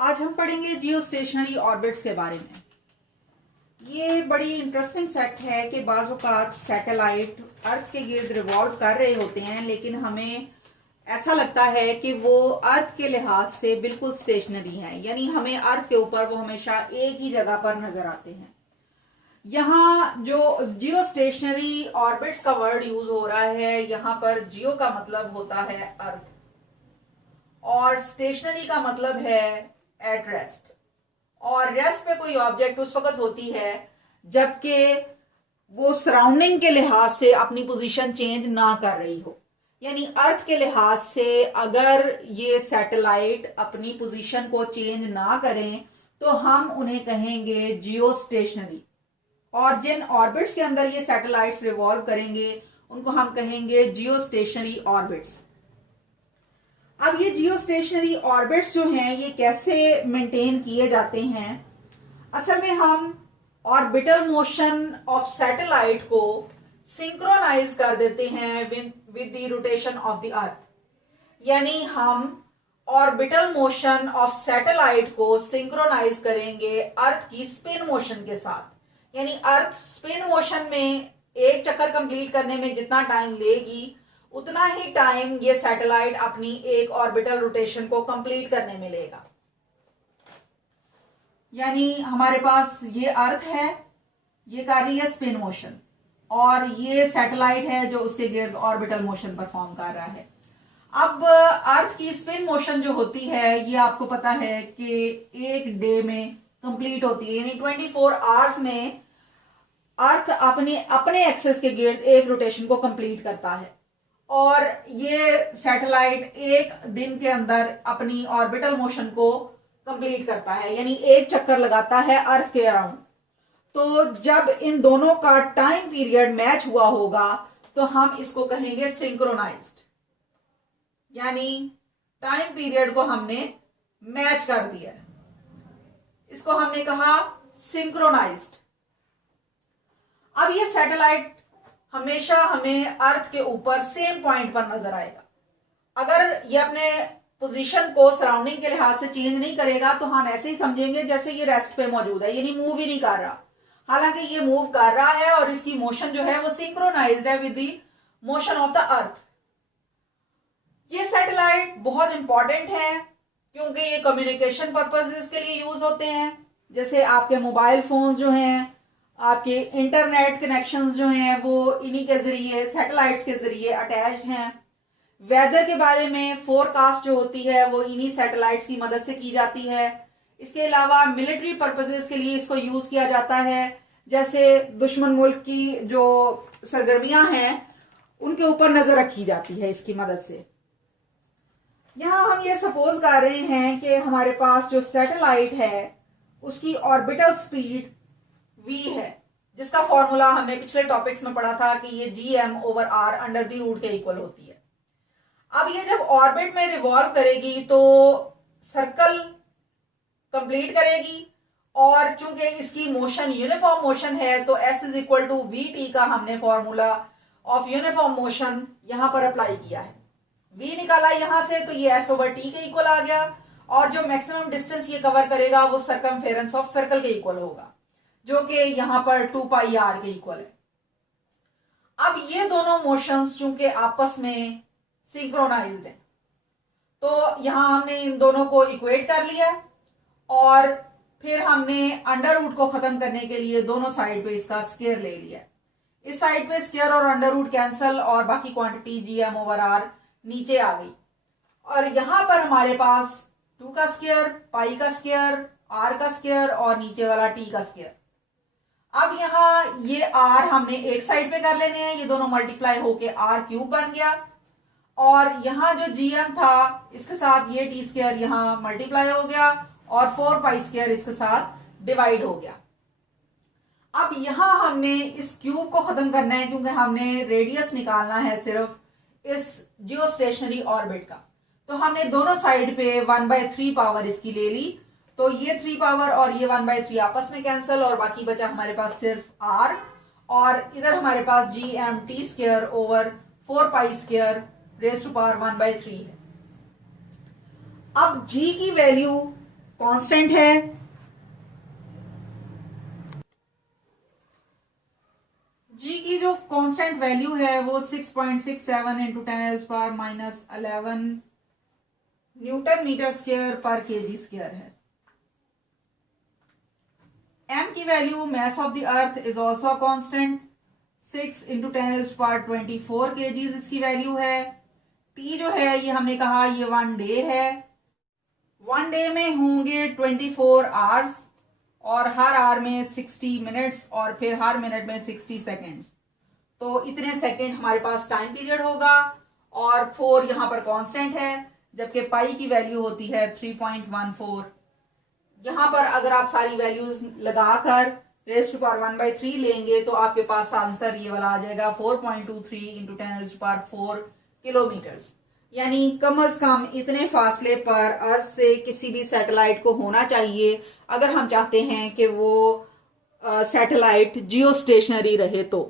आज हम पढ़ेंगे जियो स्टेशनरी ऑर्बिट्स के बारे में। ये बड़ी इंटरेस्टिंग फैक्ट है कि बाज़ औक़ात सैटेलाइट अर्थ के गिर्द रिवॉल्व कर रहे होते हैं, लेकिन हमें ऐसा लगता है कि वो अर्थ के लिहाज से बिल्कुल स्टेशनरी हैं, यानी हमें अर्थ के ऊपर वो हमेशा एक ही जगह पर नजर आते हैं। यहाँ जो जियो स्टेशनरी ऑर्बिट्स का वर्ड यूज हो रहा है, यहाँ पर जियो का मतलब होता है अर्थ और स्टेशनरी का मतलब है एट रेस्ट। और रेस्ट पे कोई ऑब्जेक्ट उस वक्त होती है जबकि वो सराउंडिंग के लिहाज से अपनी पोजीशन चेंज ना कर रही हो। यानी अर्थ के लिहाज से अगर ये सैटेलाइट अपनी पोजीशन को चेंज ना करें तो हम उन्हें कहेंगे जियो स्टेशनरी। और जिन ऑर्बिट्स के अंदर ये सैटेलाइट्स रिवॉल्व करेंगे उनको हम कहेंगे जियो स्टेशनरी ऑर्बिट्स। अब ये जियो स्टेशनरी ऑर्बिट्स जो हैं ये कैसे मेंटेन किए जाते हैं? असल में हम ऑर्बिटल मोशन ऑफ सैटेलाइट को सिंक्रोनाइज कर देते हैं with the rotation of the earth. यानी हम ऑर्बिटल मोशन ऑफ सैटेलाइट को सिंक्रोनाइज करेंगे अर्थ की स्पिन मोशन के साथ। यानी अर्थ स्पिन मोशन में एक चक्कर कंप्लीट करने में जितना टाइम लेगी उतना ही टाइम ये सैटेलाइट अपनी एक ऑर्बिटल रोटेशन को कंप्लीट करने में लेगा। यानी हमारे पास ये अर्थ है, ये कर रही है स्पिन मोशन, और ये सैटेलाइट है जो उसके गिर्द ऑर्बिटल मोशन परफॉर्म कर रहा है। अब अर्थ की स्पिन मोशन जो होती है ये आपको पता है कि एक डे में कंप्लीट होती है, यानी 24 आवर्स में अर्थ अपने एक्सेस के गिर्द एक रोटेशन को कंप्लीट करता है। और ये सैटेलाइट एक दिन के अंदर अपनी ऑर्बिटल मोशन को कंप्लीट करता है, यानी एक चक्कर लगाता है अर्थ के अराउंड। तो जब इन दोनों का टाइम पीरियड मैच हुआ होगा तो हम इसको कहेंगे सिंक्रोनाइज्ड। यानी टाइम पीरियड को हमने मैच कर दिया, इसको हमने कहा सिंक्रोनाइज्ड। अब ये सैटेलाइट हमेशा हमें अर्थ के ऊपर सेम पॉइंट पर नजर आएगा। अगर ये अपने पोजीशन को सराउंडिंग के लिहाज से चेंज नहीं करेगा तो हम ऐसे ही समझेंगे जैसे ये रेस्ट पे मौजूद है, यानी मूव ही नहीं कर रहा। हालांकि ये मूव कर रहा है और इसकी मोशन जो है वो सिंक्रोनाइज्ड है with the motion of the earth. ये सैटेलाइट बहुत इंपॉर्टेंट है क्योंकि ये कम्युनिकेशन पर्पसेस के लिए यूज होते हैं। जैसे आपके मोबाइल फोन जो हैं, आपके इंटरनेट कनेक्शंस जो हैं वो इन्हीं के जरिए, सैटेलाइट्स के जरिए अटैच्ड हैं। वेदर के बारे में फोरकास्ट जो होती है वो इन्हीं सैटेलाइट्स की मदद से की जाती है। इसके अलावा मिलिट्री पर्पसेस के लिए इसको यूज किया जाता है, जैसे दुश्मन मुल्क की जो सरगर्मियां हैं उनके ऊपर नजर रखी जाती है इसकी मदद से। यहां हम ये सपोज कर रहे हैं कि हमारे पास जो सैटेलाइट है उसकी ऑर्बिटल स्पीड v है, जिसका फॉर्मूला हमने पिछले टॉपिक्स में पढ़ा था कि ये gm/r अंडर द रूट के इक्वल होती है। अब ये जब ऑर्बिट में रिवॉल्व करेगी तो सर्कल कंप्लीट करेगी, और चूंकि इसकी मोशन यूनिफॉर्म मोशन है तो s is equal to vt का हमने फॉर्मूला ऑफ यूनिफॉर्म मोशन यहां पर अप्लाई किया है। v निकाला यहां से तो ये s/t के इक्वल आ गया, और जो मैक्सिमम डिस्टेंस ये कवर करेगा वो सर्कमफेरेंस ऑफ सर्कल के इक्वल होगा, जो कि यहां पर 2πr के इक्वल है। अब ये दोनों मोशंस चूंकि आपस में सिंक्रोनाइज्ड है तो यहां हमने इन दोनों को इक्वेट कर लिया, और फिर हमने अंडर रूट को खत्म करने के लिए दोनों साइड पे इसका स्क्वायर ले लिया। इस साइड पे स्क्वायर और अंडर रूट कैंसल और बाकी क्वांटिटी gm/r नीचे आ गई, और यहां पर हमारे पास 2 का स्क्वायर, पाई का स्क्वायर, r का स्क्वायर और नीचे वाला t का स्क्वायर। अब यहाँ ये r हमने एक साइड पे कर लेने हैं, ये दोनों मल्टीप्लाई होके r³ बन गया, और यहाँ जो gm था इसके साथ ये t स्क्वायर यहाँ मल्टीप्लाई हो गया और 4π स्क्वायर इसके साथ डिवाइड हो गया। अब यहाँ हमने इस क्यूब को खत्म करना है क्योंकि हमने रेडियस निकालना है सिर्फ इस जियो स्टेशनरी ऑर्बिट का। तो हमने दोनों साइड पे 1/3 पावर इसकी ले ली, तो ये 3 पावर और ये 1/3 आपस में कैंसिल, और बाकी बचा हमारे पास सिर्फ r, और इधर हमारे पास gmt² / 4π² रेज़ टू पावर 1/3 है। अब g की वैल्यू कांस्टेंट है। जी की जो कांस्टेंट वैल्यू है वो 6.67 इंटू 10⁻⁻11 न्यूटन मीटर स्क्वायर पर केजी स्क्वायर है। m की value mass of the earth is also constant 6 into 10⁻24 KGs इसकी वैल्यू है। t जो है ये हमने कहा ये 1 डे है। 1 डे में होंगे 24 आवर्स और हर आवर में 60 मिनट्स और फिर हर मिनट में 60 सेकेंड्स। तो इतने सेकेंड हमारे पास टाइम पीरियड होगा और 4 यहां पर कांस्टेंट है, जबकि पाई की वैल्यू होती है 3.14। यहां पर अगर आप सारी वैल्यूज लगाकर रेज़ टू पावर 1/3 लेंगे तो आपके पास आंसर ये वाला आ जाएगा 4.23 इंटू 10⁻⁴ किलोमीटर्स। यानी कम अज कम इतने फासले पर अर्थ से किसी भी सैटेलाइट को होना चाहिए अगर हम चाहते हैं कि वो सैटेलाइट जियो स्टेशनरी रहे तो।